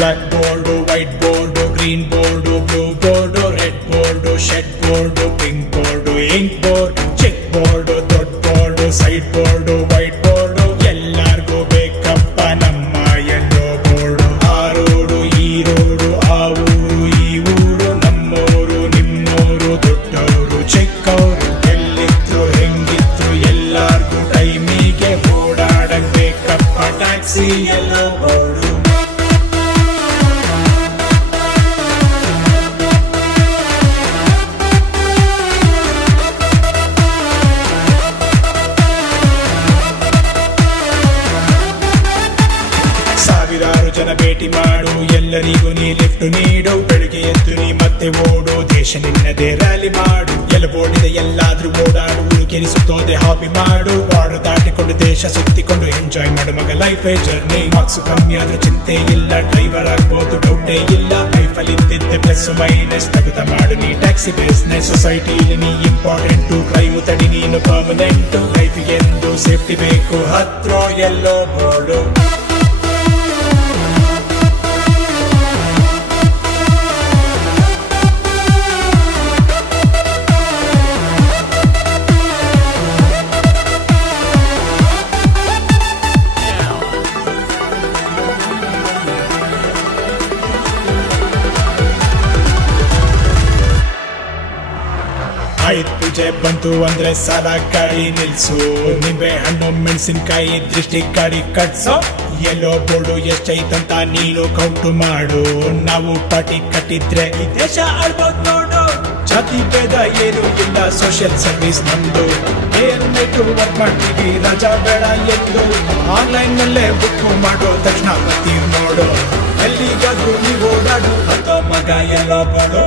Block board, white board, green board, blue board, red board, shed board, pink board, ink board, check board, ದೊಡ್ಡ board, side board, white board, ಎಲ್ಲಾರ್ಗೂ ಬೇಕಪ್ಪ ನಮ್ಮ yellow board. ಆ road ಈ road, ಆ ಊರು ಈ ಊರು, ನಮ್ಮೋರು ನಿಮ್ಮೋರು, ದೊಡ್ಡವರು ಚಿಕ್ಕವರು, ಎಲ್ಲಿದ್ರು ಹೆಂಗಿದ್ರು ಎಲ್ಲಾರ್ಗೂ ಟೈಮಿಗೆ ಓಡಾಡಕ್ ಬೇಕಪ್ಪ ಟ್ಯಾಕ್ಸಿ ಎಲ್ಲೋ ಬೋರ್ಡು. ಸಾವಿರಾರು ಜನ ಭೇಟಿ ಮಾಡು, ಎಲ್ಲರಿಗೂ ನೀ ಲಿಫ್ಟ್ ನೀಡು, ಬೆಳಿಗ್ಗೆ ಎದ್ದು ನೀ ಮತ್ತೆ ಓಡು, ದೇಶ ನಿನ್ನದೇ ರ್ಯಾಲಿ ಮಾಡು, ಎಲ್ಲ ಬೋರ್ಡಿದೆ ಎಲ್ಲಾದ್ರೂ ಓಡಾಡು, ಊರು ಕೆಲಿಸುತ್ತೋದೆ ಹಾಬಿ ಮಾಡು, ಬಾರ್ಡರ್ ದಾಟಿಕೊಂಡು ದೇಶ ಸುತ್ತಿಕೊಂಡು ಎಂಜಾಯ್ ಮಾಡು ಮಗ, ಲೈಫ್ ಜರ್ನಿ. ಮಾರ್ಕ್ಸ್ ಕಮ್ಮಿ ಆದ್ರೂ ಚಿಂತೆ ಇಲ್ಲ, ಡ್ರೈವರ್ ಆಗ್ಬೋದು ಡೌಟೇ ಇಲ್ಲ, ಲೈಫಲ್ಲಿ ಇದ್ದಿದ್ದೆ ಪ್ಲಸ್ ಮೈನಸ್ ತೆಗೆದ ಮಾಡು ನೀ ಟ್ಯಾಕ್ಸಿ ಬಿಸ್ನೆಸ್. ಸೊಸೈಟಿಲಿ ನೀ ಇಂಪಾರ್ಟೆಂಟು, ಕ್ರೈಮ್ ತಡಿ ನೀನು ಪರ್ಮನೆಂಟು, ಲೈಫಿಗೆ ಎಂದು ಸೇಫ್ಟಿ ಬೇಕು, ಹತ್ರ ಎಲ್ಲೋ ಬೋರ್ಡು. ಆಯ್ತು ಪೂಜೆ ಬಂತು ಅಂದ್ರೆ ಸಾಲ ಗಾಡಿ ನಿಲ್ಸು, ನಿಂಬೆ ಹಣ್ಣು ಮೆಣಸಿನ್ಕಾಯಿ ದೃಷ್ಟಿ ಗಾಡಿ ಕಟ್ಸೋ, ಎಲ್ಲೋ ಬೋರ್ಡು ಎಷ್ಟೈತಂತ ನೀನು ಕೌಂಟು ಮಾಡು, ನಾವು ಪಾರ್ಟಿ ಕಟ್ಟಿದ್ರೆ ಈ ದೇಶ ಆಳ್ಬೋದು ನೋಡು. ಜಾತಿ ಭೇದ ಏನು ಇಲ್ಲ, ಸೋಷಿಯಲ್ ಸರ್ವಿಸ್ ನಮ್ದು, ಏನ್ಬಿಟ್ಟು ವರ್ಕ್ ಮಾಡ್ತೀವಿ ರಜಾ ಬೇಡ ಎಂದು, ಆನ್ಲೈನ್ ನಲ್ಲೇ ಬುಕ್ ಮಾಡೋ ತಕ್ಷಣ ಬರ್ತೀವಿ ನೋಡು, ಎಲ್ಲಿಗಾದ್ರೂ ನೀವು ಓಡಾಡು, ಅಥವಾ ಮಗ ಎಲ್ಲೋ ಬೋರ್ಡು.